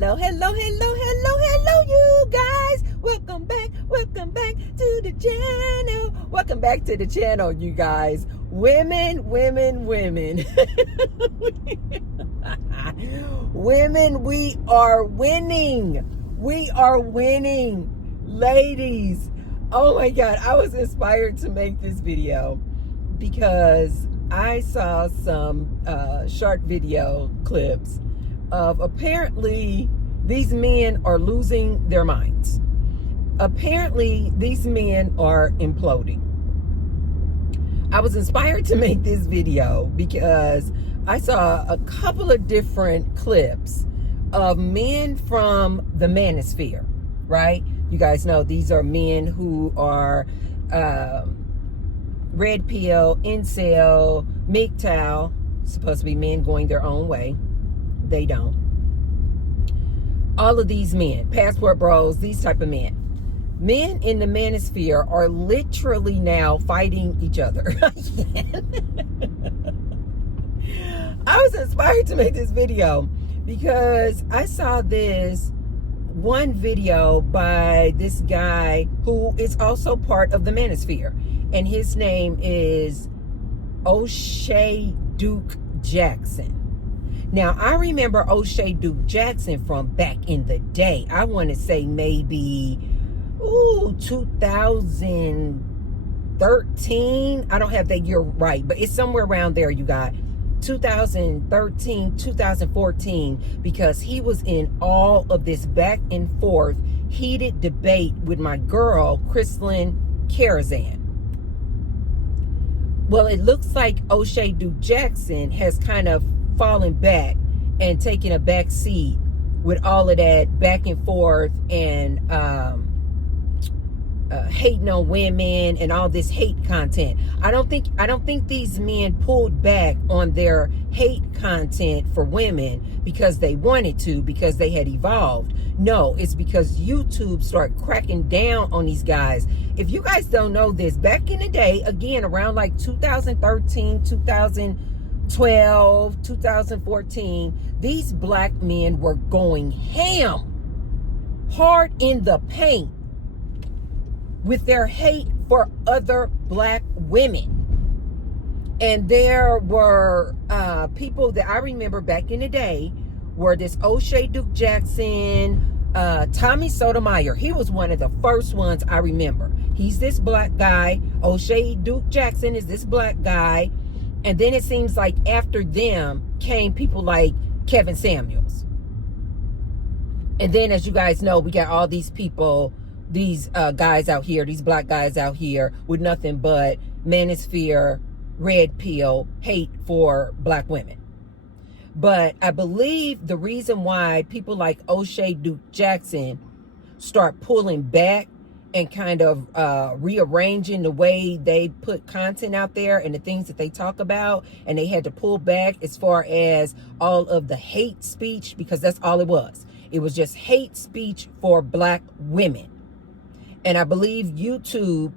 Hello, you guys. Welcome back to the channel. Welcome back to the channel, you guys. Women. Women, we are winning. We are winning. Ladies, oh my God, I was inspired to make this video because I saw some short video clips of apparently these men are losing their minds. Apparently these men are imploding. I was inspired to make this video because I saw a couple of different clips of men from the manosphere, right? You guys know these are men who are red pill, incel, MGTOW, supposed to be men going their own way. They don't. All of these men, passport bros, these type of men. Men in the manosphere are literally now fighting each other. I was inspired to make this video because I saw this one video by this guy who is also part of the manosphere. And his name is O'Shea Duke Jackson. Now, I remember O'Shea Duke Jackson from back in the day. I want to say maybe, 2013. I don't have that year right, but it's somewhere around there, you got 2013, 2014, because he was in all of this back and forth heated debate with my girl, Chrislyn Karazan. Well, it looks like O'Shea Duke Jackson has kind of falling back and taking a back seat with all of that back and forth and hating on women and all this hate content. I don't think these men pulled back on their hate content for women because they wanted to, because they had evolved. No, it's because YouTube started cracking down on these guys. If you guys don't know this, back in the day, again, around like 2013, 2012, 2014, these black men were going ham, hard in the paint, with their hate for other black women. And there were people that I remember back in the day were this O'Shea Duke Jackson, Tommy Sotomayor. He was one of the first ones I remember. He's this black guy. O'Shea Duke Jackson is this black guy. And then it seems like after them came people like Kevin Samuels. And then, as you guys know, we got all these people, these guys out here, these black guys out here with nothing but manosphere, red pill, hate for black women. But I believe the reason why people like O'Shea Duke Jackson start pulling back and kind of rearranging the way they put content out there and the things that they talk about, and they had to pull back as far as all of the hate speech, because that's all it was. It was just hate speech for black women. And I believe YouTube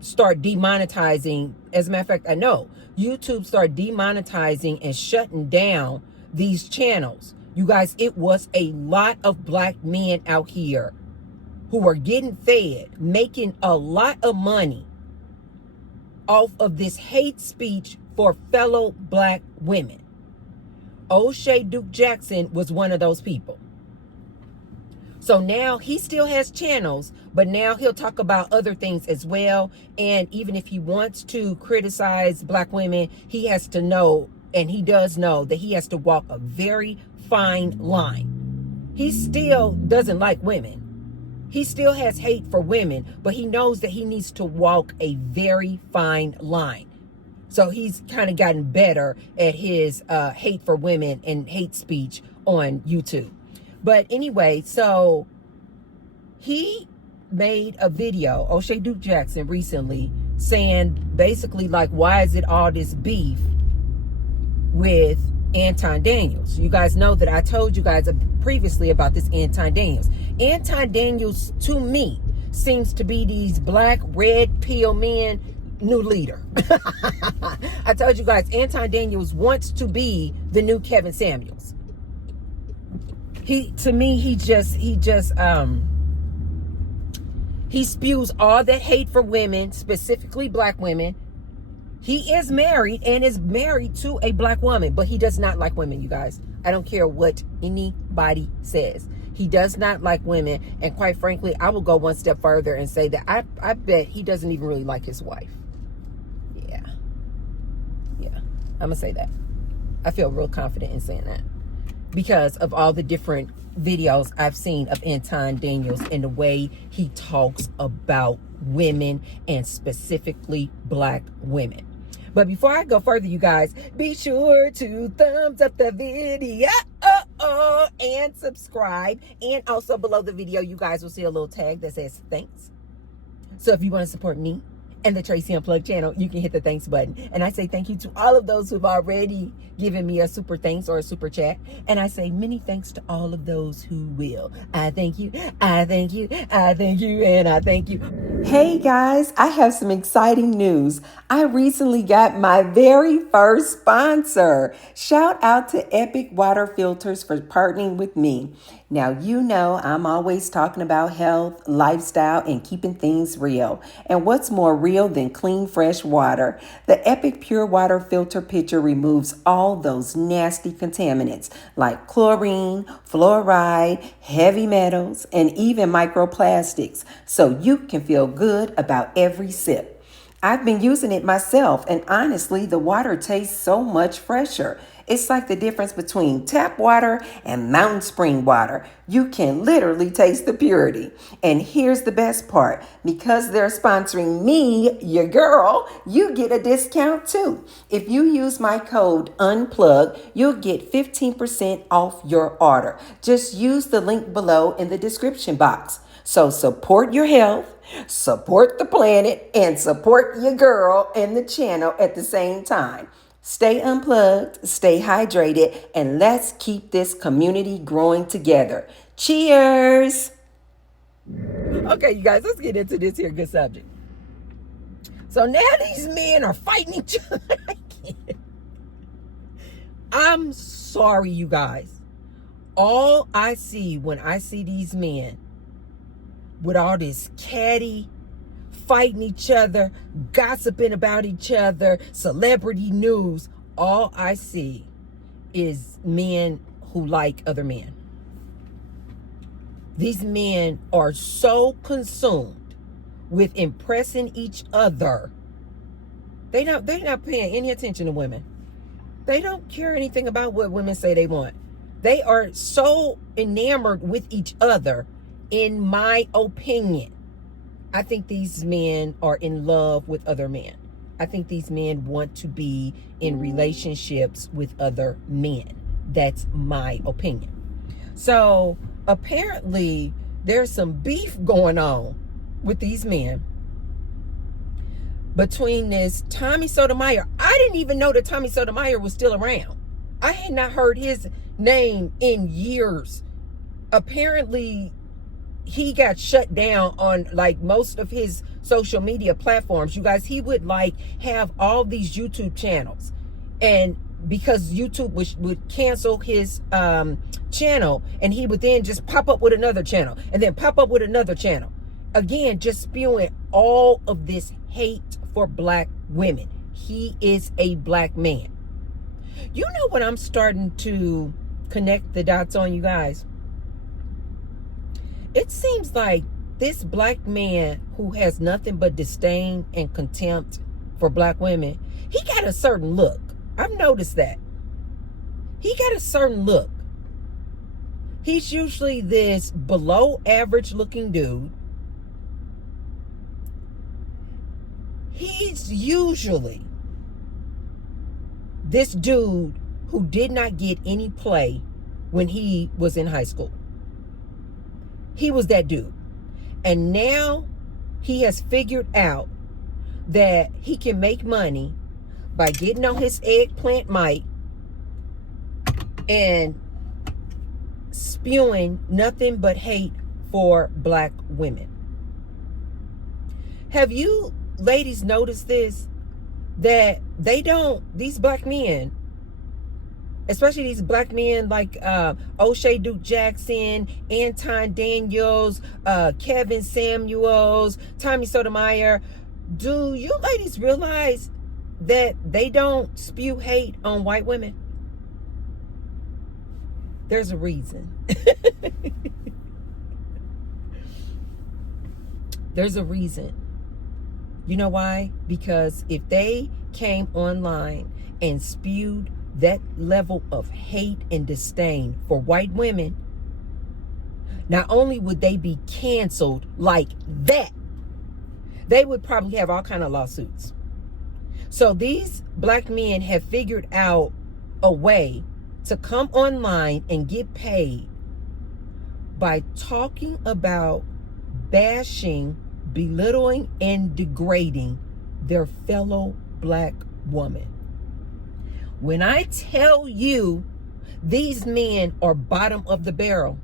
start demonetizing. As a matter of fact, I know YouTube started demonetizing and shutting down these channels. You guys, it was a lot of black men out here who were getting fed, making a lot of money off of this hate speech for fellow black women. O'Shea Duke Jackson was one of those people. So now he still has channels, but now he'll talk about other things as well. And even if he wants to criticize black women, he has to know, and he does know, that he has to walk a very fine line. He still doesn't like women. He still has hate for women, but he knows that he needs to walk a very fine line. So he's kind of gotten better at his hate for women and hate speech on YouTube. But anyway, so he made a video, O'Shea Duke Jackson, recently, saying basically like, why is it all this beef with Anton Daniels? You guys know that I told you guys previously about this Anton Daniels. Anton Daniels, to me, seems to be these black red pill men new leader. I told you guys, Anton Daniels wants to be the new Kevin Samuels. To me, he spews all that hate for women, specifically black women. He is married and is married to a black woman, but he does not like women, you guys. I don't care what anybody says. He does not like women. And quite frankly, I will go one step further and say that I bet he doesn't even really like his wife. Yeah. I'm going to say that. I feel real confident in saying that because of all the different videos I've seen of Anton Daniels and the way he talks about women and specifically black women. But before I go further, you guys, be sure to thumbs up the video and subscribe. And also below the video, you guys will see a little tag that says thanks. So if you want to support me and the Tracy Unplugged channel, you can hit the thanks button. And I say thank you to all of those who've already given me a super thanks or a super chat. And I say many thanks to all of those who will. I thank you, I thank you, I thank you, and I thank you. Hey guys, I have some exciting news. I recently got my very first sponsor. Shout out to Epic Water Filters for partnering with me. Now, you know I'm always talking about health, lifestyle, and keeping things real. And what's more real than clean, fresh water? The Epic Pure Water Filter Pitcher removes all those nasty contaminants like chlorine, fluoride, heavy metals, and even microplastics, so you can feel good about every sip. I've been using it myself, and honestly, the water tastes so much fresher. It's like the difference between tap water and mountain spring water. You can literally taste the purity. And here's the best part. Because they're sponsoring me, your girl, you get a discount too. If you use my code UNPLUG, you'll get 15% off your order. Just use the link below in the description box. So support your health, support the planet, and support your girl and the channel at the same time. Stay unplugged, stay hydrated, and let's keep this community growing together. Cheers! Okay, you guys, let's get into this here good subject. So now these men are fighting each other. I'm sorry, you guys. All I see when I see these men with all this catty, fighting each other, gossiping about each other, celebrity news, all I see is men who like other men. These men are so consumed with impressing each other. They're not paying any attention to women. They don't care anything about what women say they want. They are so enamored with each other, in my opinion. I think these men are in love with other men. I think these men want to be in relationships with other men. That's my opinion. So apparently there's some beef going on with these men between this Tommy Sotomayor. I didn't even know that Tommy Sotomayor was still around. I had not heard his name in years. Apparently he got shut down on like most of his social media platforms. You guys, he would like have all these YouTube channels, and because YouTube would cancel his channel, and he would then just pop up with another channel and then pop up with another channel. Again, just spewing all of this hate for black women. He is a black man. You know what I'm starting to connect the dots on, you guys? It seems like this black man who has nothing but disdain and contempt for black women, he got a certain look. I've noticed that. He got a certain look. He's usually this below average looking dude. He's usually this dude who did not get any play when he was in high school. He was that dude. And now he has figured out that he can make money by getting on his eggplant mic and spewing nothing but hate for black women. Have you ladies noticed this? That these black men, especially these black men like O'Shea Duke Jackson, Anton Daniels, Kevin Samuels, Tommy Sotomayor. Do you ladies realize that they don't spew hate on white women? There's a reason. There's a reason. You know why? Because if they came online and spewed that level of hate and disdain for white women, not only would they be canceled like that, they would probably have all kind of lawsuits. So these black men have figured out a way to come online and get paid by talking about, bashing, belittling, and degrading their fellow black woman. When I tell you these men are bottom of the barrel,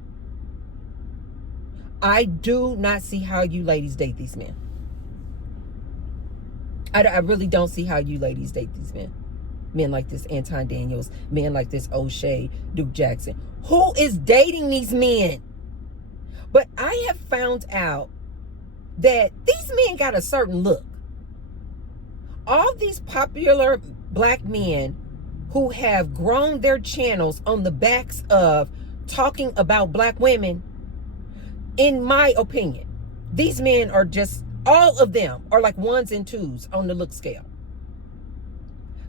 I do not see how you ladies date these men. I really don't see how you ladies date these men. Men like this Anton Daniels, men like this O'Shea Duke Jackson. Who is dating these men? But I have found out that these men got a certain look. All these popular black men who have grown their channels on the backs of talking about black women, in my opinion, these men are just, all of them are like ones and twos on the look scale.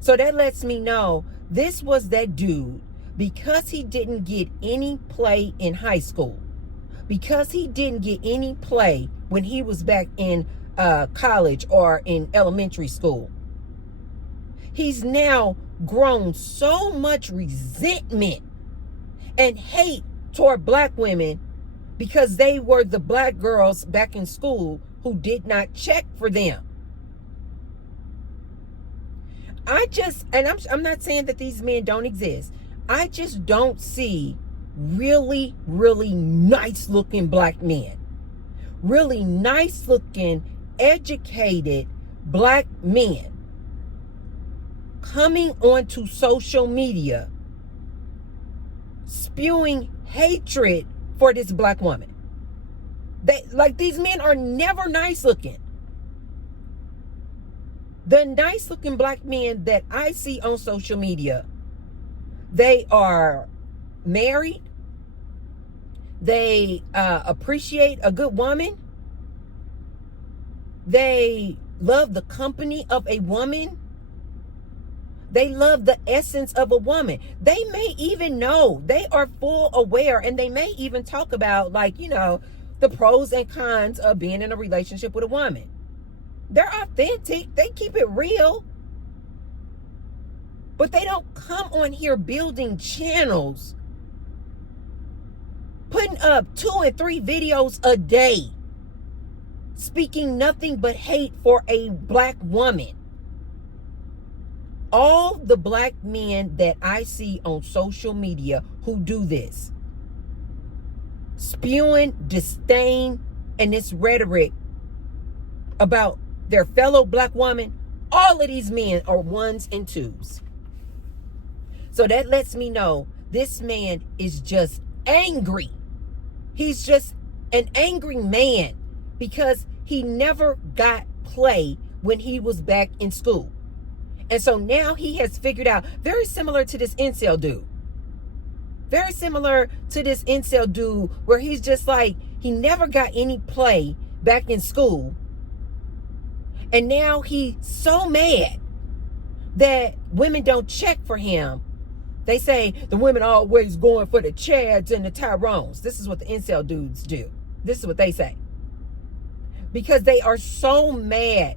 So that lets me know this was that dude, because he didn't get any play in high school, because he didn't get any play when he was back in college or in elementary school. He's now grown so much resentment and hate toward black women because they were the black girls back in school who did not check for them. I'm not saying that these men don't exist. I just don't see really, really nice looking black men. Really nice looking, educated black men coming onto social media spewing hatred for this black woman. These men are never nice looking. The nice looking black men that I see on social media, they are married. They appreciate a good woman. They love the company of a woman. They love the essence of a woman. They may even know, they are full aware, and they may even talk about, the pros and cons of being in a relationship with a woman. They're authentic. They keep it real. But they don't come on here building channels, putting up 2 and 3 videos a day, speaking nothing but hate for a black woman. All the black men that I see on social media who do this, spewing disdain and this rhetoric about their fellow black woman, all of these men are ones and twos. So that lets me know this man is just angry. He's just an angry man because he never got play when he was back in school. And so now he has figured out, very similar to this incel dude. Very similar to this incel dude where he's just like, he never got any play back in school. And now he's so mad that women don't check for him. They say the women are always going for the Chads and the Tyrones. This is what the incel dudes do. This is what they say. Because they are so mad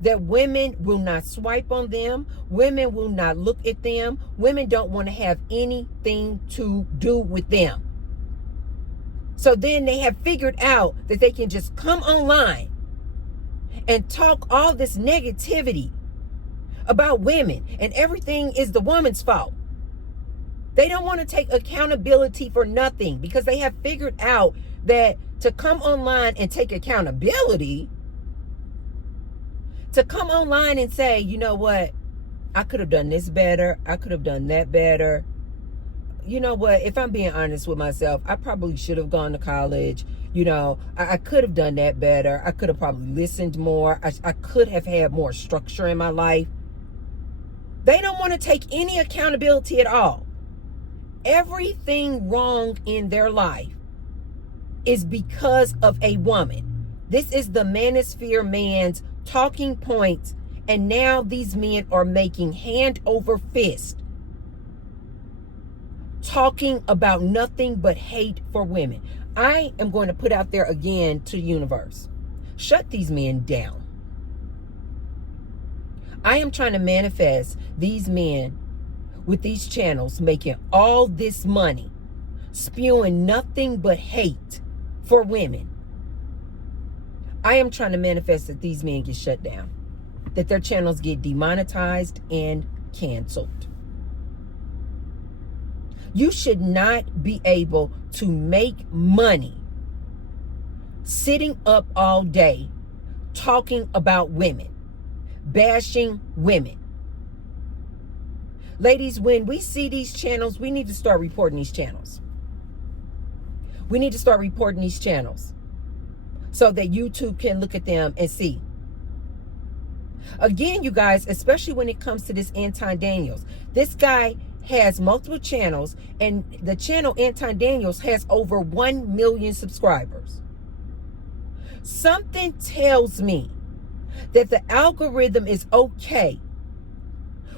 that women will not swipe on them. Women will not look at them. Women don't want to have anything to do with them. So then they have figured out that they can just come online and talk all this negativity about women, and everything is the woman's fault. They don't want to take accountability for nothing because they have figured out that to come online and take accountability, to come online and say, you know what, I could have done this better, I could have done that better, you know what? If I'm being honest with myself, I probably should have gone to college. You know, I could have done that better. I could have probably listened more. I could have had more structure in my life. They don't want to take any accountability at all. Everything wrong in their life is because of a woman. This is the manosphere man's talking points, and now these men are making hand over fist, talking about nothing but hate for women. I am going to put out there again to the universe, shut these men down. I am trying to manifest these men with these channels making all this money, spewing nothing but hate for women. I am trying to manifest that these men get shut down, that their channels get demonetized and canceled. You should not be able to make money sitting up all day talking about women, bashing women. Ladies, when we see these channels, we need to start reporting these channels. We need to start reporting these channels so that YouTube can look at them and see. Again, you guys, especially when it comes to this Anton Daniels, this guy has multiple channels, and the channel Anton Daniels has over 1 million subscribers. Something tells me that the algorithm is okay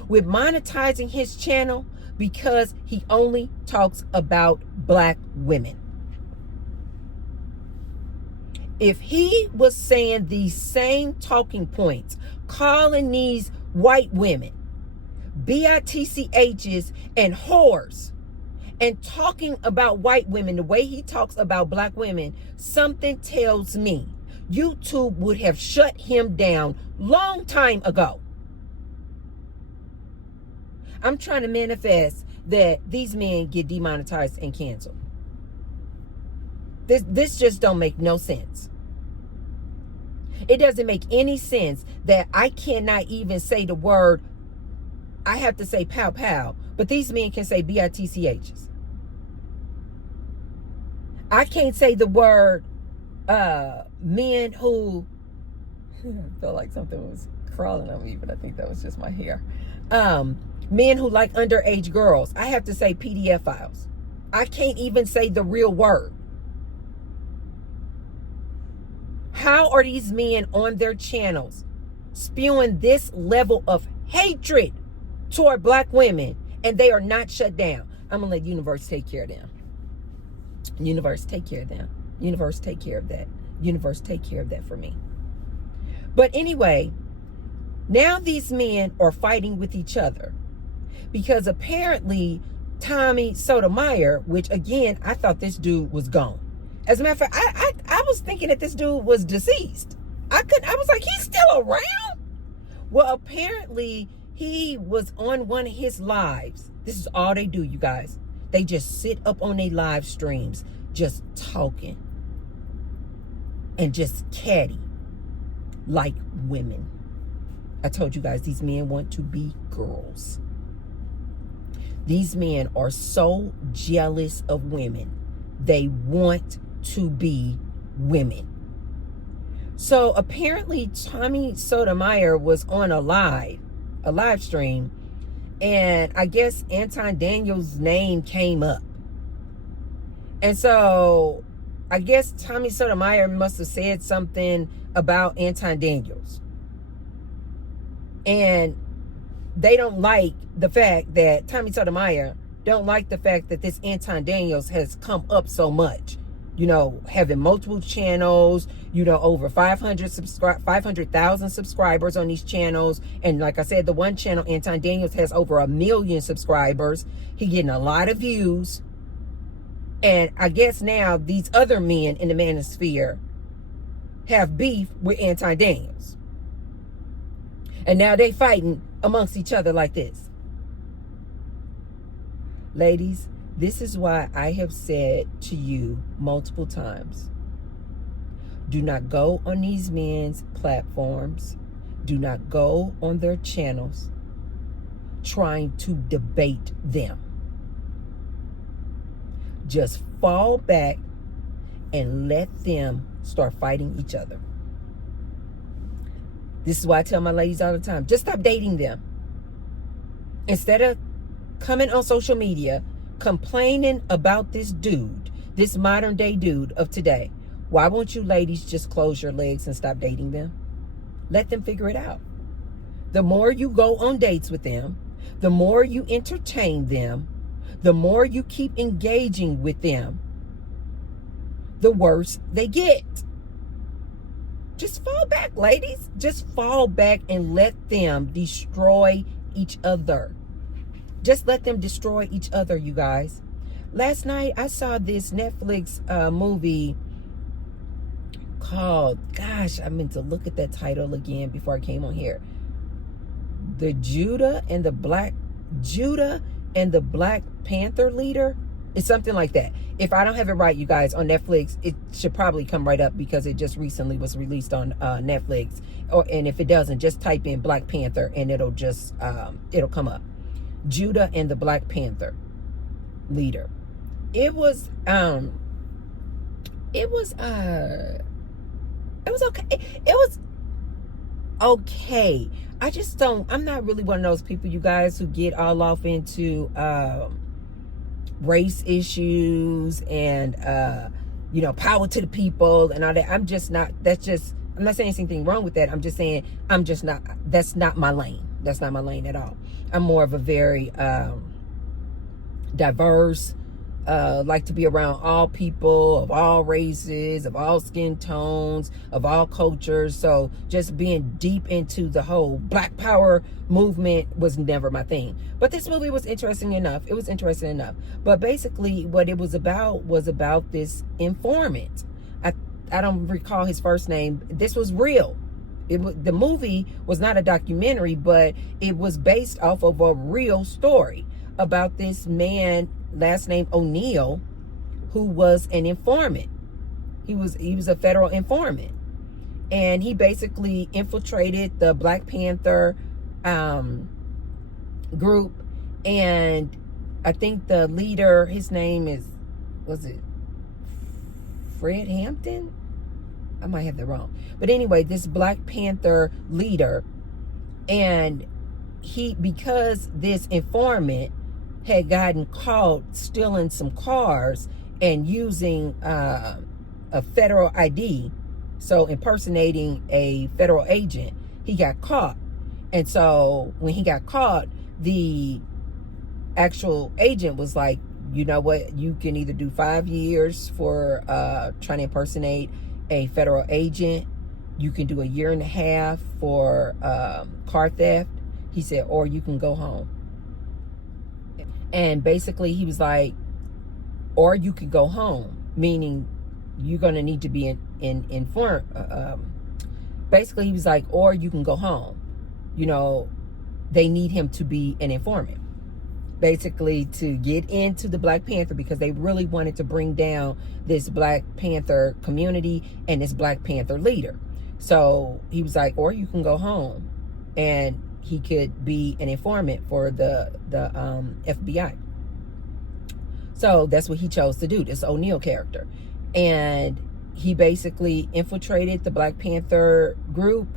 with monetizing his channel because he only talks about black women. If he was saying these same talking points, calling these white women bitchs and whores, and talking about white women the way he talks about black women, something tells me YouTube would have shut him down long time ago. I'm trying to manifest that these men get demonetized and canceled. This just don't make no sense. It doesn't make any sense that I cannot even say the word. I have to say pow pow, but these men can say bitchs. I can't say the word men who I felt like something was crawling on me, but I think that was just my hair. Men who like underage girls. I have to say PDF files. I can't even say the real word. How are these men on their channels spewing this level of hatred toward black women and they are not shut down? I'm gonna let universe take care of them. Universe, take care of them. Universe, take care of that. Universe, take care of that for me. But anyway, now these men are fighting with each other because apparently Tommy Sotomayor, which again, I thought this dude was gone. As a matter of fact, I was thinking that this dude was deceased. I was like, he's still around? Well, apparently he was on one of his lives. This is all they do, you guys. They just sit up on their live streams, just talking and just catty like women. I told you guys, these men want to be girls. These men are so jealous of women. They want to be women. So apparently Tommy Sotomayor was on a live stream, and I guess Anton Daniels' name came up. And so I guess Tommy Sotomayor must have said something about Anton Daniels. And they don't like the fact that Tommy Sotomayor don't like the fact that this Anton Daniels has come up so much. You know, having multiple channels, you know, over 500,000 subscribers on these channels. And like I said, the one channel, Anton Daniels, has over 1 million subscribers. He getting a lot of views. And I guess now these other men in the manosphere have beef with Anton Daniels. And now they fighting amongst each other like this. Ladies, this is why I have said to you multiple times, do not go on these men's platforms. Do not go on their channels trying to debate them. Just fall back and let them start fighting each other. This is why I tell my ladies all the time, just stop dating them. Instead of coming on social media complaining about this dude, this modern day dude of today, why won't you ladies just close your legs and stop dating them? Let them figure it out. The more you go on dates with them, the more you entertain them, the more you keep engaging with them, the worse they get. Just fall back, ladies. Just fall back and let them destroy each other. Just let them destroy each other, you guys. Last night, I saw this Netflix movie called, gosh, I meant to look at that title again before I came on here. Judah and the Black Panther Leader. It's something like that. If I don't have it right, you guys, on Netflix, it should probably come right up because it just recently was released on Netflix. And if it doesn't, just type in Black Panther and it'll just it'll come up. Judah and the Black Panther Leader. It was okay. It was okay. I'm not really one of those people, you guys, who get all off into race issues and power to the people and all that. I'm not saying anything wrong with that. I'm just saying that's not my lane. That's not my lane at all. I'm more of a very diverse, like to be around all people of all races, of all skin tones, of all cultures. So just being deep into the whole Black Power movement was never my thing. But this movie was interesting enough. It was interesting enough. But basically what it was about this informant. I don't recall his first name. This was real. The movie was not a documentary, but it was based off of a real story about this man, last name O'Neal, who was an informant. He was a federal informant, and he basically infiltrated the Black Panther group. And I think the leader, his name was it Fred Hampton? I might have that wrong. But anyway, this Black Panther leader, and because this informant had gotten caught stealing some cars and using a federal ID, so impersonating a federal agent, he got caught. And so when he got caught, the actual agent was like, you know what, you can either do 5 years for trying to impersonate a federal agent, you can do 1.5 years for car theft, he said, or you can go home. And basically he was like, or you can go home, meaning you're going to need to be informed. Basically he was like, or you can go home. They need him to be an informant, basically to get into the Black Panther, because they really wanted to bring down this Black Panther community and this Black Panther leader. So he was like, or you can go home, and he could be an informant for the FBI. So that's what he chose to do, this O'Neal character. And he basically infiltrated the Black Panther group,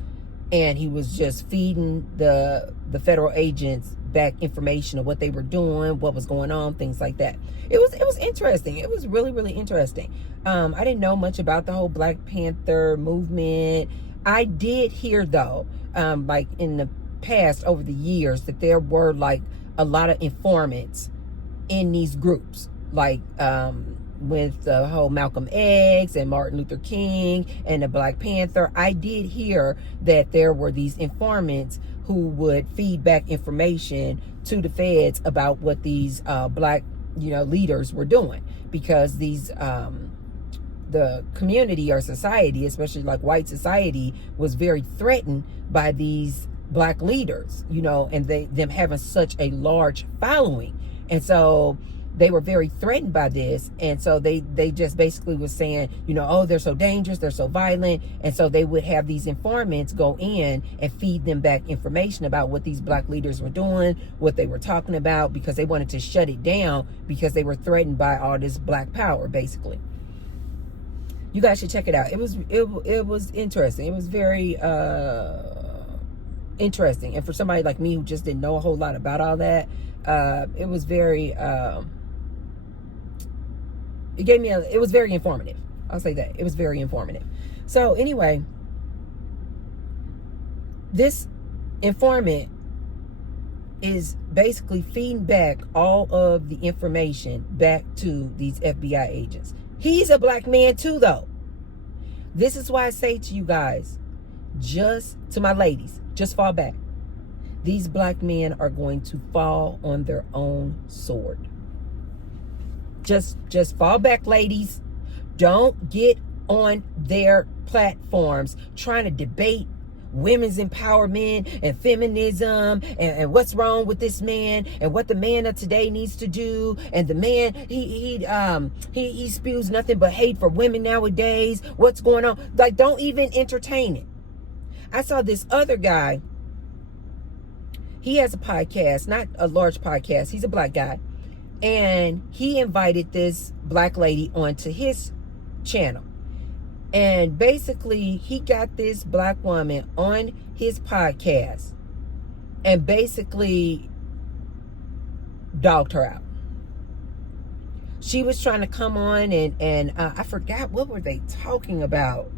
and he was just feeding the federal agents back information of what they were doing, what was going on, things like that. It was interesting. It was really, really interesting. I didn't know much about the whole Black Panther movement. I did hear, though, like in the past, over the years, that there were like a lot of informants in these groups, like with the whole Malcolm X and Martin Luther King and the Black Panther. I did hear that there were these informants who would feed back information to the feds about what these Black leaders were doing, because these the community or society, especially like white society, was very threatened by these Black leaders, and them having such a large following. And so they were very threatened by this. And so they just basically was saying, you know, oh, they're so dangerous, they're so violent. And so they would have these informants go in and feed them back information about what these black leaders were doing, what they were talking about, because they wanted to shut it down because they were threatened by all this black power, basically. You guys should check it out. It was interesting. It was very interesting. And for somebody like me who just didn't know a whole lot about all that, it was very it was very informative. I'll say that. It was very informative. So anyway, this informant is basically feeding back all of the information back to these FBI agents. He's a black man too, though. This is why I say to you guys, just to my ladies, just fall back. These black men are going to fall on their own sword. Just fall back, ladies. Don't get on their platforms trying to debate women's empowerment and feminism and what's wrong with this man and what the man of today needs to do. And the man, he spews nothing but hate for women nowadays. What's going on? Like, don't even entertain it. I saw this other guy. He has a podcast, not a large podcast. He's a black guy. And he invited this black lady onto his channel. And basically, he got this black woman on his podcast and basically dogged her out. She was trying to come on and I forgot, what were they talking about?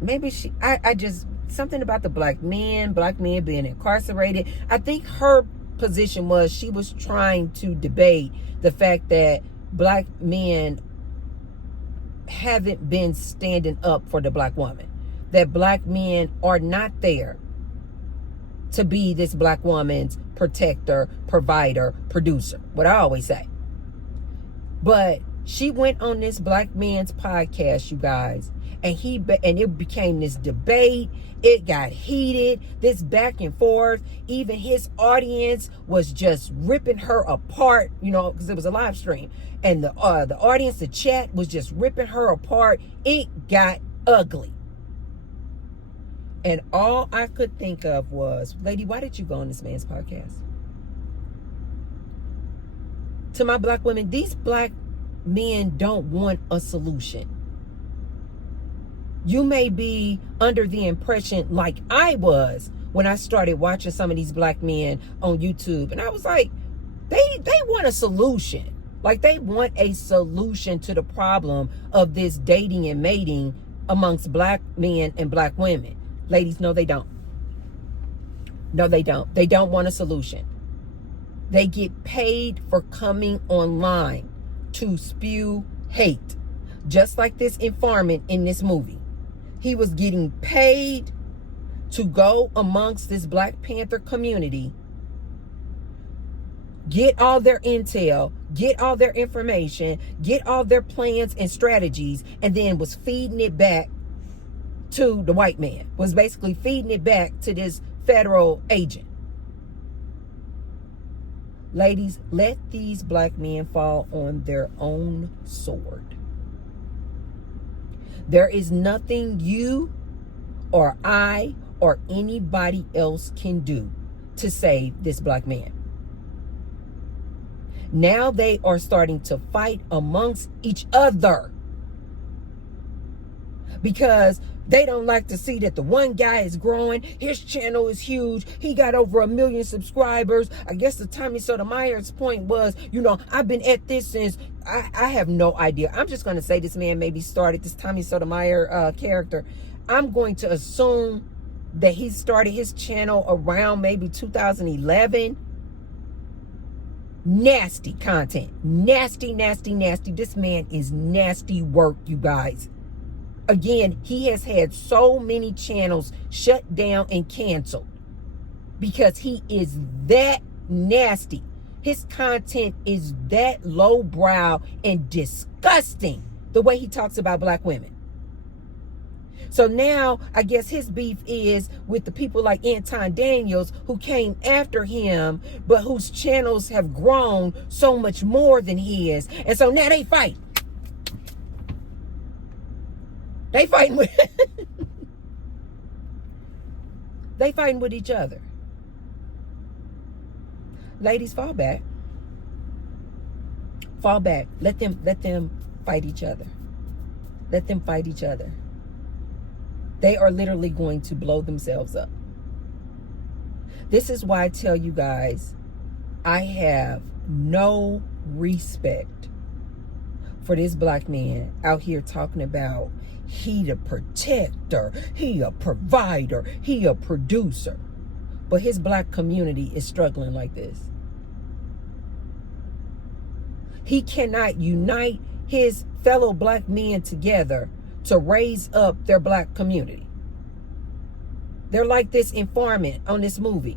Maybe I just, something about the black men being incarcerated. I think her position was she was trying to debate the fact that black men haven't been standing up for the black woman, that black men are not there to be this black woman's protector, provider, producer, what I always say. But she went on this black man's podcast, you guys, and it became this debate. It got heated, this back and forth. Even his audience was just ripping her apart, you know, because it was a live stream. And the audience, the chat was just ripping her apart. It got ugly. And all I could think of was, lady, why did you go on this man's podcast? To my black women, these black men don't want a solution. You may be under the impression, like I was when I started watching some of these black men on YouTube, and I was like, they want a solution. Like, they want a solution to the problem of this dating and mating amongst black men and black women. Ladies, no, they don't. No, they don't. They don't want a solution. They get paid for coming online to spew hate. Just like this informant in this movie. He was getting paid to go amongst this Black Panther community, get all their intel, get all their information, get all their plans and strategies, and then was feeding it back to the white man, was basically feeding it back to this federal agent. Ladies, let these black men fall on their own sword. There is nothing you or I or anybody else can do to save this black man. Now they are starting to fight amongst each other because they don't like to see that the one guy is growing. His channel is huge. He got over 1 million subscribers. I guess the Tommy Sotomayor's point was, you know, I've been at this since, I have no idea. I'm just going to say this man maybe started this Tommy Sotomayor character. I'm going to assume that he started his channel around maybe 2011. Nasty content. Nasty, nasty, nasty. This man is nasty work, you guys. Again, he has had so many channels shut down and canceled because he is that nasty. His content is that lowbrow and disgusting, the way he talks about black women. So now I guess his beef is with the people like Anton Daniels who came after him, but whose channels have grown so much more than his. And so now they fight. They fighting with they fighting with each other. Ladies, fall back. Fall back. Let them fight each other. Let them fight each other. They are literally going to blow themselves up. This is why I tell you guys, I have no respect for this black man out here talking about he a protector, he a provider, he a producer. But his black community is struggling like this. He cannot unite his fellow black men together to raise up their black community. They're like this informant on this movie.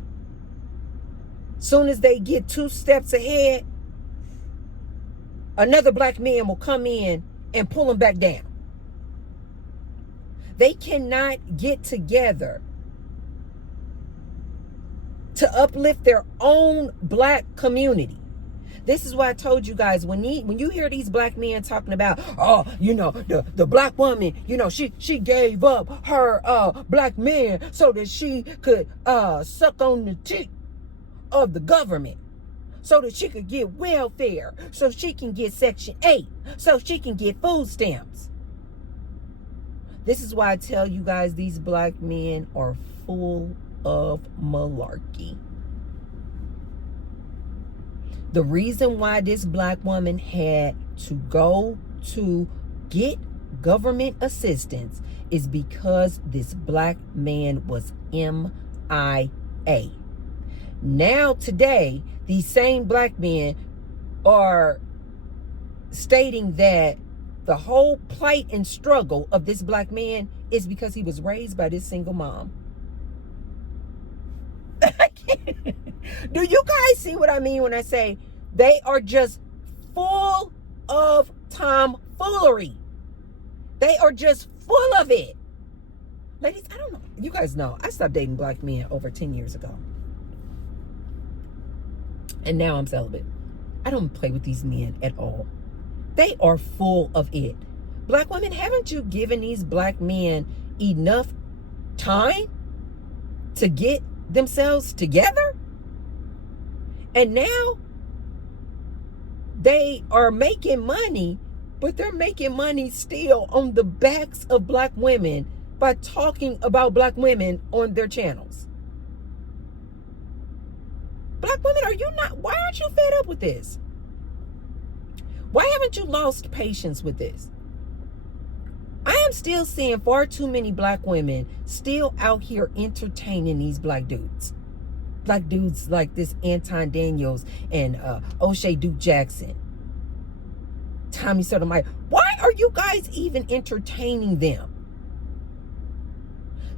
Soon as they get 2 steps ahead, another black man will come in and pull them back down. They cannot get together to uplift their own black community. This is why I told you guys, when you hear these black men talking about, oh, you know, the black woman, you know, she gave up her black man so that she could suck on the teat of the government, so that she could get welfare, so she can get Section 8, so she can get food stamps. This is why I tell you guys, these black men are full of malarkey. The reason why this black woman had to go to get government assistance is because this black man was MIA. Now today, these same black men are stating that the whole plight and struggle of this black man is because he was raised by this single mom. Do you guys see what I mean when I say they are just full of tomfoolery? They are just full of it. Ladies, I don't know. You guys know I stopped dating black men over 10 years ago. And now I'm celibate. I don't play with these men at all. They are full of it. Black women, haven't you given these black men enough time to get themselves together? And now they are making money, but they're making money still on the backs of black women by talking about black women on their channels. Black women, why aren't you fed up with this? Why haven't you lost patience with this? I am still seeing far too many black women still out here entertaining these black dudes. Black dudes like this Anton Daniels and O'Shea Duke Jackson, Tommy Sotomayor. Why are you guys even entertaining them?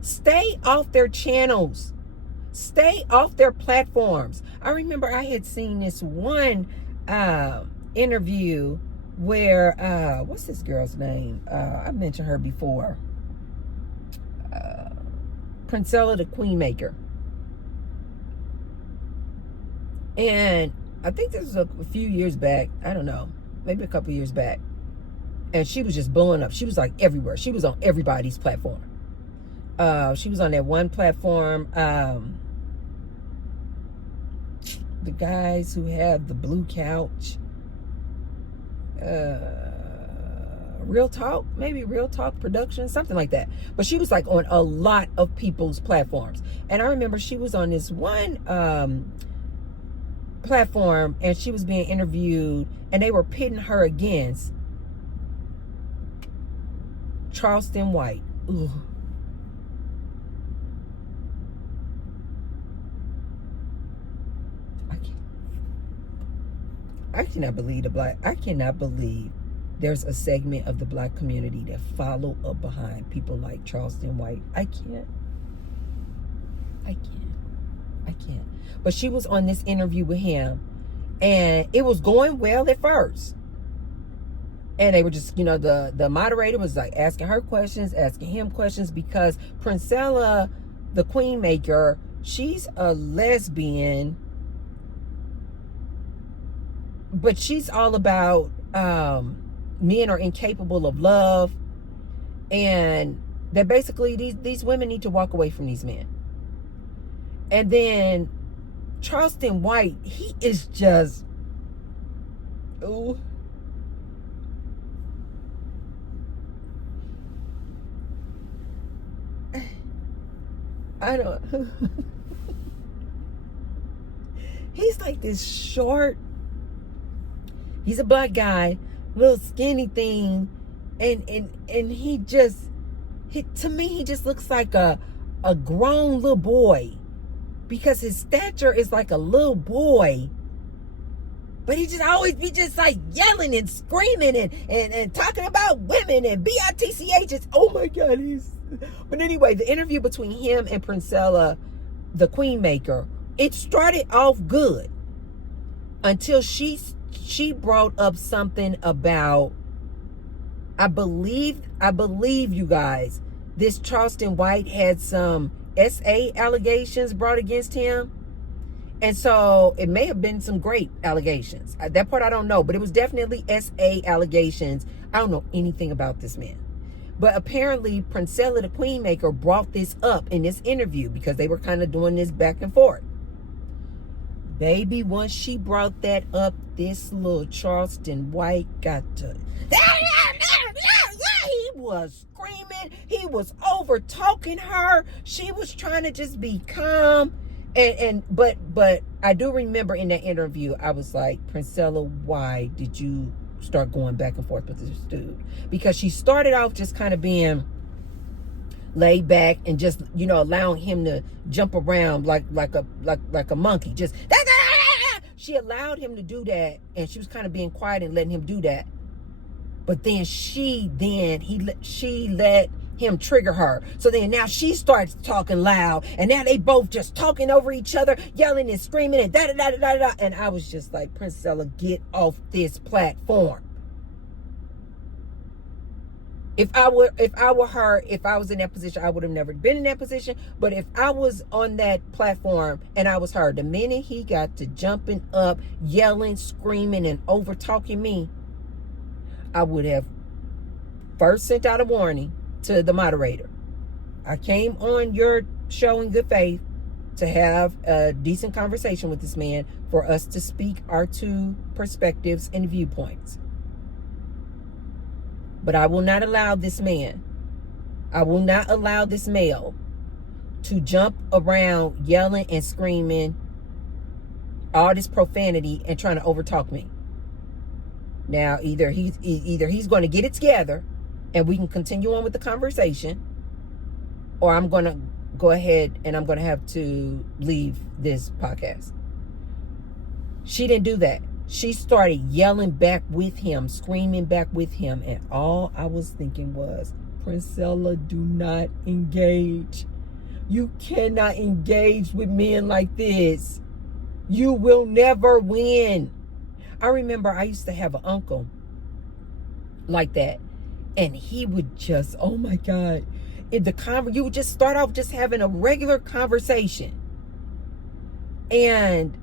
Stay off their channels. Stay off their platforms. I remember I had seen this one interview where, what's this girl's name? I mentioned her before. Princella the Queenmaker. And I think this was a few years back. I don't know. Maybe a couple years back. And she was just blowing up. She was like everywhere. She was on everybody's platform. She was on that one platform. The guys who have the blue couch. Real Talk. Maybe Real Talk Productions. Something like that. But she was like on a lot of people's platforms. And I remember she was on this one platform, and she was being interviewed, and they were pitting her against Charleston White. Ugh. I cannot believe there's a segment of the black community that follow up behind people like Charleston White. I can't. But she was on this interview with him, and it was going well at first. And they were just, the moderator was like asking her questions, asking him questions, because Princella, the queen maker, she's a lesbian, but she's all about men are incapable of love, and that basically these women need to walk away from these men. And then Charleston White, he is just, ooh. I don't. He's like this short. He's a black guy, little skinny thing, and he just, to me, he just looks like a grown little boy, because his stature is like a little boy. But he just always be just like yelling and screaming and talking about women and bitch. It's, oh my God, but anyway, the interview between him and Princella, the queen maker, it started off good until she brought up something about, I believe you guys, this Charleston White had some SA allegations brought against him. And so it may have been some great allegations. That part I don't know, but it was definitely SA allegations. I don't know anything about this man. But apparently Princella, the queen maker, brought this up in this interview because they were kind of doing this back and forth. Baby, once she brought that up, this little Charleston White got to... He was screaming. He was over talking her. She was trying to just be calm. But I do remember in that interview, I was like, Princella, why did you start going back and forth with this dude? Because she started off just kind of being laid back and just, allowing him to jump around like a monkey. Just she allowed him to do that, and she was kind of being quiet and letting him do that. But then she let him trigger her. So then now she starts talking loud, and now they both just talking over each other, yelling and screaming and da-da-da-da-da-da. And I was just like, Princella, get off this platform. If I were her, if I was in that position, I would have never been in that position. But if I was on that platform and I was her, the minute he got to jumping up, yelling, screaming, and over talking me, I would have first sent out a warning to the moderator. I came on your show in good faith to have a decent conversation with this man, for us to speak our two perspectives and viewpoints. But I will not allow this man, I will not allow this male to jump around yelling and screaming all this profanity and trying to overtalk me. Now, either he's going to get it together and we can continue on with the conversation, or I'm going to go ahead and I'm going to have to leave this podcast. She didn't do that. She started yelling back with him, screaming back with him. And all I was thinking was, Princella, do not engage. You cannot engage with men like this. You will never win. I remember I used to have an uncle like that. And he would just, oh my God. You would just start off just having a regular conversation. And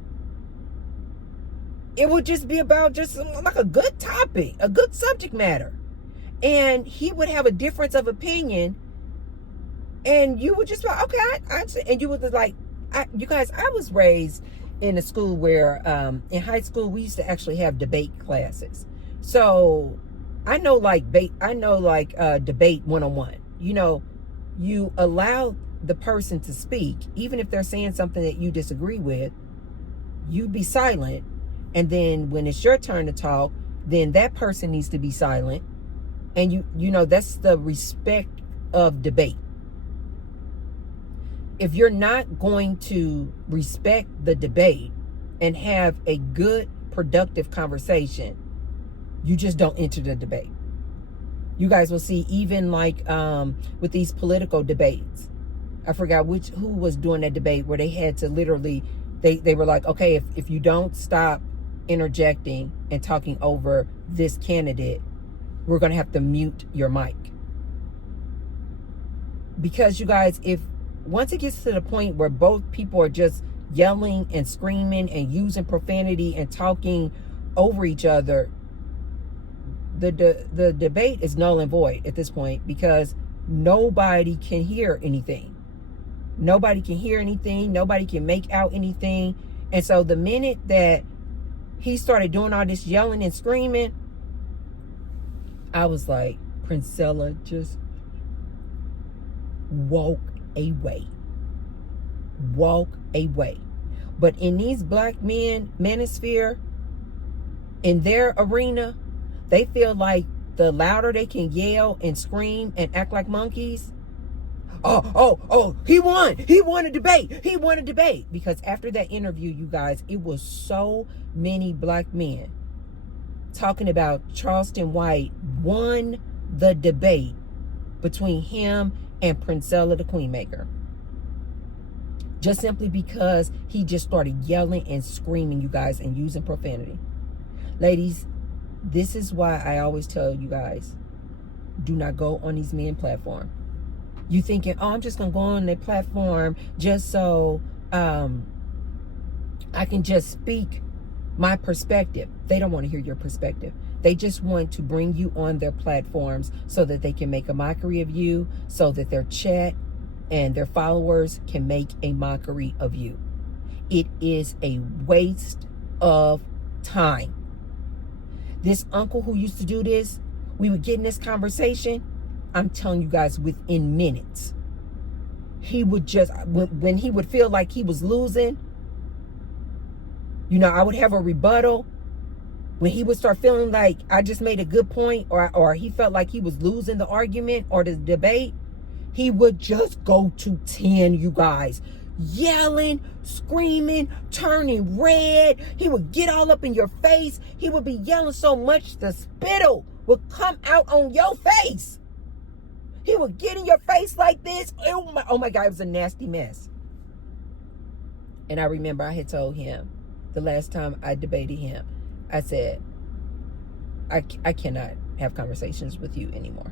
it would just be about just like a good topic, a good subject matter. And he would have a difference of opinion. And you would just be like, okay, and you would like, you guys, I was raised in a school where, in high school, we used to actually have debate classes. So I know debate 101. You allow the person to speak, even if they're saying something that you disagree with, you be silent. And then when it's your turn to talk, then that person needs to be silent. And you know, that's the respect of debate. If you're not going to respect the debate and have a good, productive conversation, you just don't enter the debate. You guys will see, even like with these political debates, I forgot who was doing that debate where they had to literally, they were like, okay, if you don't stop interjecting and talking over this candidate, we're going to have to mute your mic. Because you guys, if once it gets to the point where both people are just yelling and screaming and using profanity and talking over each other, the debate is null and void at this point, because nobody can hear anything. Nobody can hear anything. Nobody can make out anything. And so the minute that he started doing all this yelling and screaming, I was like, Princella, just walk away. Walk away. But in these black men, manosphere, in their arena, they feel like the louder they can yell and scream and act like monkeys. Oh, he won. He won a debate. He won a debate. Because after that interview, you guys, it was so many black men talking about Charleston White won the debate between him and Princella the Queenmaker. Just simply because he just started yelling and screaming, you guys, and using profanity. Ladies, this is why I always tell you guys, do not go on these men platform. You thinking, oh, I'm just going to go on their platform just so I can just speak my perspective. They don't want to hear your perspective. They just want to bring you on their platforms so that they can make a mockery of you, so that their chat and their followers can make a mockery of you. It is a waste of time. This uncle who used to do this, we would get in this conversation, I'm telling you guys, within minutes. He would just, when he would feel like he was losing, you know, I would have a rebuttal. When he would start feeling like I just made a good point, or he felt like he was losing the argument or the debate, he would just go to 10, you guys. Yelling, screaming, turning red. He would get all up in your face. He would be yelling so much the spittle would come out on your face. He would get in your face like this. Oh my God, it was a nasty mess. And I remember I had told him the last time I debated him, I said, I cannot have conversations with you anymore.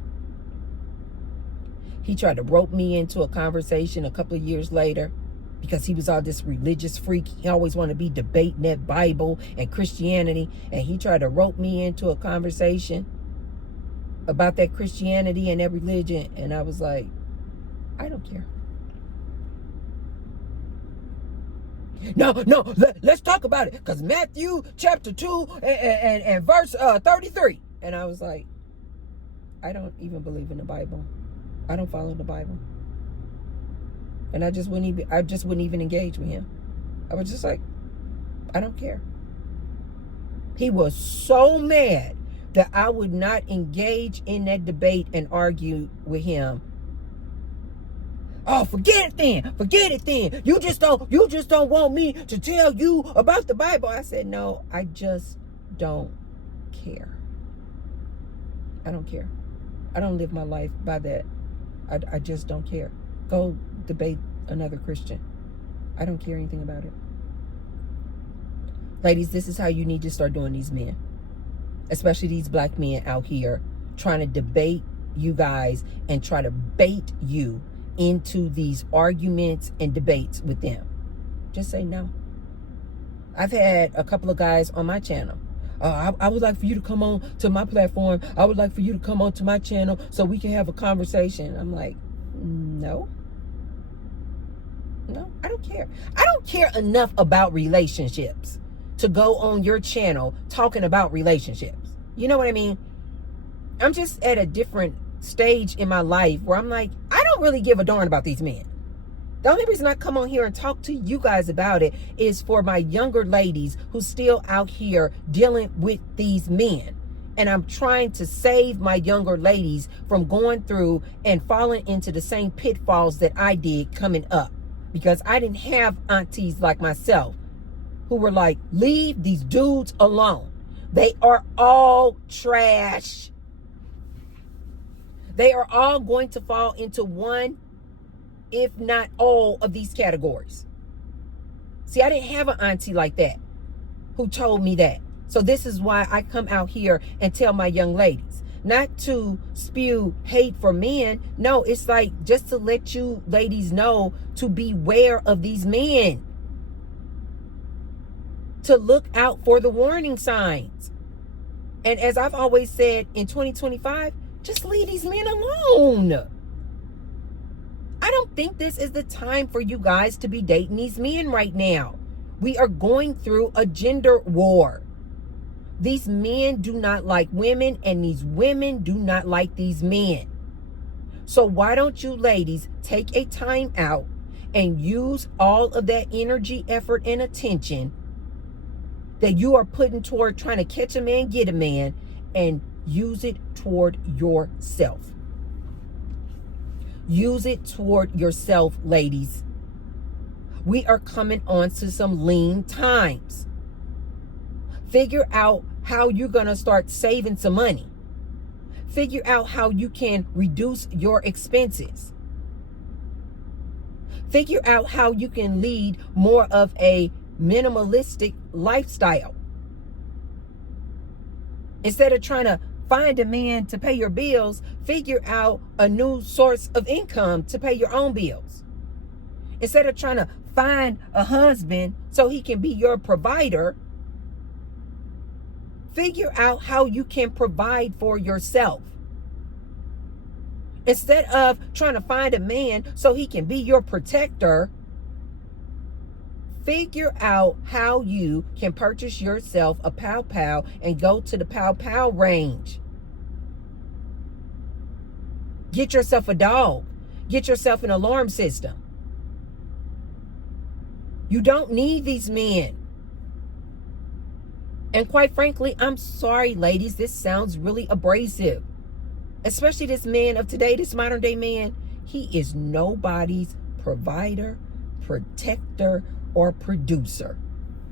He tried to rope me into a conversation a couple of years later because he was all this religious freak. He always wanted to be debating that Bible and Christianity. And he tried to rope me into a conversation about that Christianity and that religion. And I was like, I don't care. No, let's talk about it. Because Matthew chapter 2 and verse 33. And I was like, I don't even believe in the Bible. I don't follow the Bible. And I just wouldn't even engage with him. I was just like, I don't care. He was so mad that I would not engage in that debate and argue with him. Oh, forget it then. You just don't want me to tell you about the Bible. I said, no, I just don't care. I don't care. I don't live my life by that. I just don't care. Go debate another Christian. I don't care anything about it. Ladies, this is how you need to start doing these men. Especially these black men out here trying to debate you guys and try to bait you into these arguments and debates with them. Just say no. I've had a couple of guys on my channel. I would like for you to come on to my platform. I would like for you to come on to my channel so we can have a conversation. I'm like, no, I don't care. I don't care enough about relationships to go on your channel talking about relationships. You know what I mean? I'm just at a different stage in my life where I'm like, I don't really give a darn about these men. The only reason I come on here and talk to you guys about it is for my younger ladies who's still out here dealing with these men. And I'm trying to save my younger ladies from going through and falling into the same pitfalls that I did coming up. Because I didn't have aunties like myself who were like, leave these dudes alone. They are all trash. They are all going to fall into one, if not all, of these categories. See, I didn't have an auntie like that who told me that. So this is why I come out here and tell my young ladies, not to spew hate for men. No, it's like just to let you ladies know to beware of these men. To look out for the warning signs. And as I've always said, in 2025, just leave these men alone. I don't think this is the time for you guys to be dating these men right now. We are going through a gender war. These men do not like women, and these women do not like these men. So why don't you ladies take a time out and use all of that energy, effort, and attention that you are putting toward trying to catch a man, get a man, and use it toward yourself. Use it toward yourself, ladies. We are coming on to some lean times. Figure out how you're going to start saving some money. Figure out how you can reduce your expenses. Figure out how you can lead more of a minimalistic lifestyle. Instead of trying to find a man to pay your bills, figure out a new source of income to pay your own bills. Instead of trying to find a husband so he can be your provider, figure out how you can provide for yourself. Instead of trying to find a man so he can be your protector, figure out how you can purchase yourself a Pow Pow and go to the Pow Pow range. Get yourself a dog. Get yourself an alarm system. You don't need these men. And quite frankly, I'm sorry, ladies, this sounds really abrasive. Especially this man of today, this modern day man. He is nobody's provider, protector, or producer.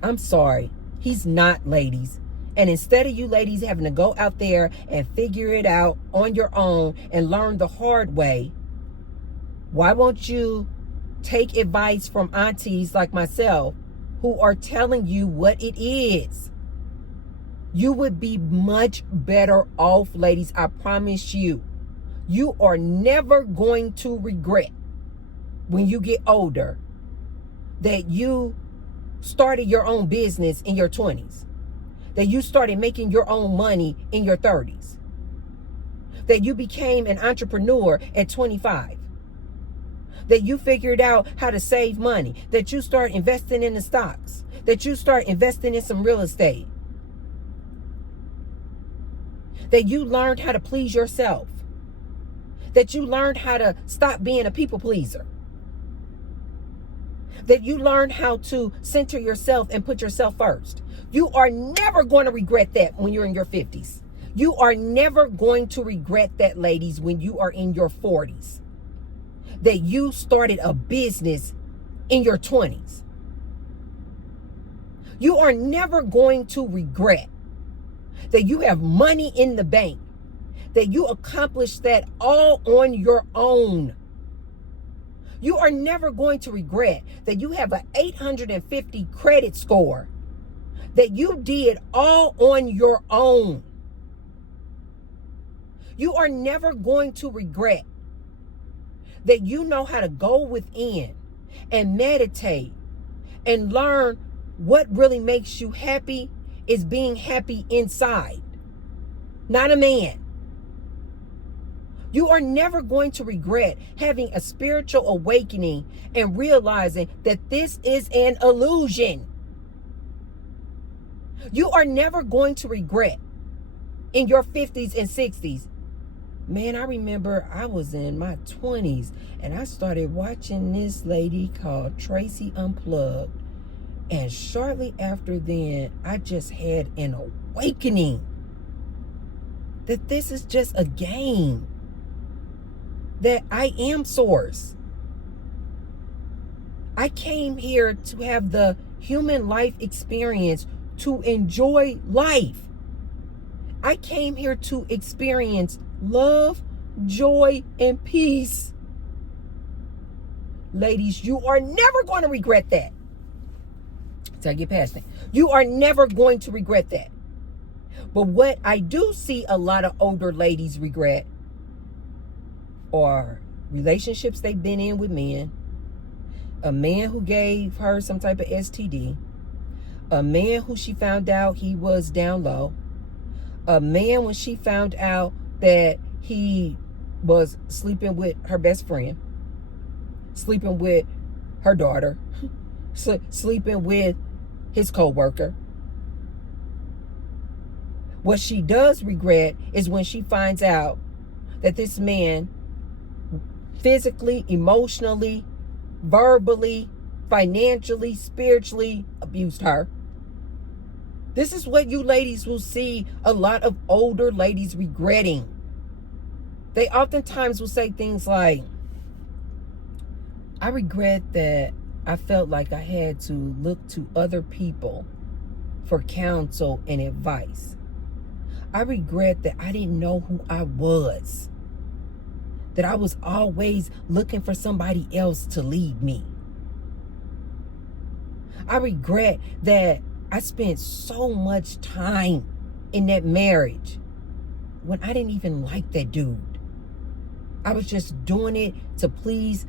I'm sorry. He's not, ladies. And instead of you ladies having to go out there and figure it out on your own and learn the hard way, why won't you take advice from aunties like myself who are telling you what it is? You would be much better off, ladies. I promise you. You are never going to regret when you get older that you started your own business in your 20s. That you started making your own money in your 30s. That you became an entrepreneur at 25. That you figured out how to save money. That you start investing in the stocks. That you start investing in some real estate. That you learned how to please yourself. That you learned how to stop being a people pleaser. That you learned how to center yourself and put yourself first. You are never going to regret that when you're in your 50s. You are never going to regret that, ladies, when you are in your 40s. That you started a business in your 20s. You are never going to regret that you have money in the bank. That you accomplished that all on your own. You are never going to regret that you have an 850 credit score. That you did all on your own. You are never going to regret that you know how to go within and meditate and learn what really makes you happy is being happy inside, not a man. You are never going to regret having a spiritual awakening and realizing that this is an illusion. You are never going to regret in your 50s and 60s. Man, I remember I was in my 20s and I started watching this lady called Tracy Unplugged. And shortly after then, I just had an awakening that this is just a game. That I am source. I came here to have the human life experience, to enjoy life. I came here to experience love, joy, and peace. Ladies, you are never going to regret that. Until I get past it. You are never going to regret that. But what I do see a lot of older ladies regret are relationships they've been in with men, a man who gave her some type of STD, a man who she found out he was down low, a man when she found out that he was sleeping with her best friend, sleeping with her daughter, sleeping with his co-worker. What she does regret is when she finds out that this man physically, emotionally, verbally, financially, spiritually abused her. This is what you ladies will see a lot of older ladies regretting. They oftentimes will say things like, I regret that I felt like I had to look to other people for counsel and advice. I regret that I didn't know who I was, that I was always looking for somebody else to lead me. I regret that I spent so much time in that marriage when I didn't even like that dude. I was just doing it to please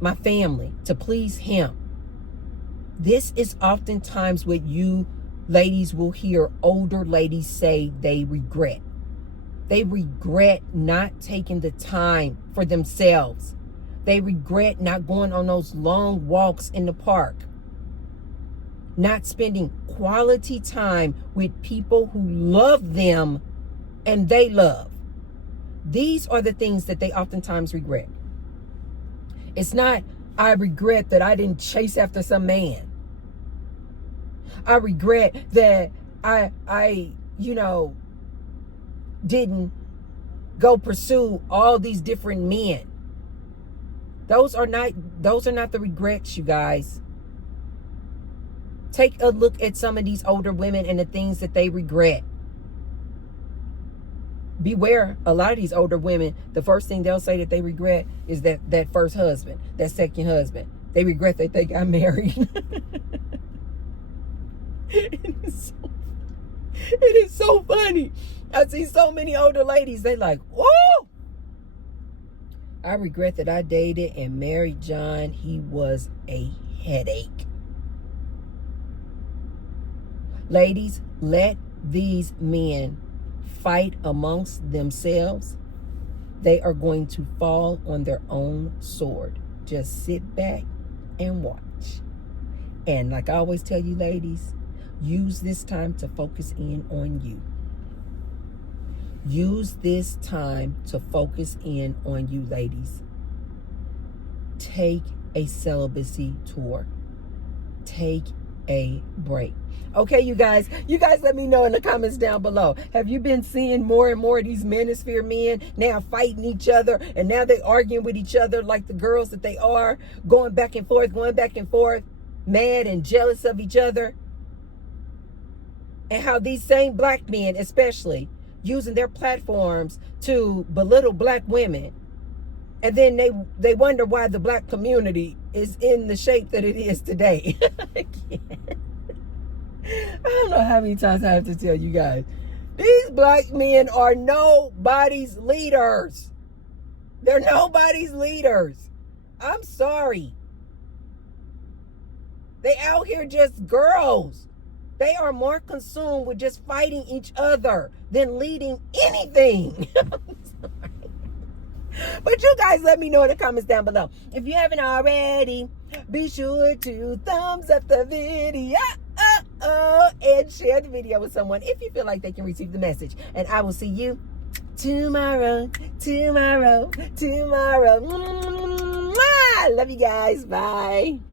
my family, to please him. This is oftentimes what you ladies will hear older ladies say they regret. They regret not taking the time for themselves. They regret not going on those long walks in the park, not spending quality time with people who love them and they love. These are the things that they oftentimes regret. It's not, I regret that I didn't chase after some man. I regret that I didn't go pursue all these different men. Those are not the regrets, you guys. Take a look at some of these older women and the things that they regret. Beware, a lot of these older women, the first thing they'll say that they regret is that first husband, that second husband. They regret that they got married. It is so funny. I see so many older ladies, they like, whoa! I regret that I dated and married John. He was a headache. Ladies, let these men fight amongst themselves. They are going to fall on their own sword. Just sit back and watch. And like I always tell you ladies, use this time to focus in on you. Use this time to focus in on you ladies. Take a celibacy tour. Take a break. Okay, you guys let me know in the comments down below. Have you been seeing more and more of these manosphere men now fighting each other, and now they arguing with each other like the girls that they are, going back and forth, mad and jealous of each other? And how these same black men, especially, using their platforms to belittle black women. And then they wonder why the black community is in the shape that it is today. I don't know how many times I have to tell you guys. These black men are nobody's leaders. They're nobody's leaders. I'm sorry. They out here just girls. They are more consumed with just fighting each other than leading anything. But you guys let me know in the comments down below. If you haven't already, be sure to thumbs up the video and share the video with someone if you feel like they can receive the message. And I will see you tomorrow. Love you guys. Bye.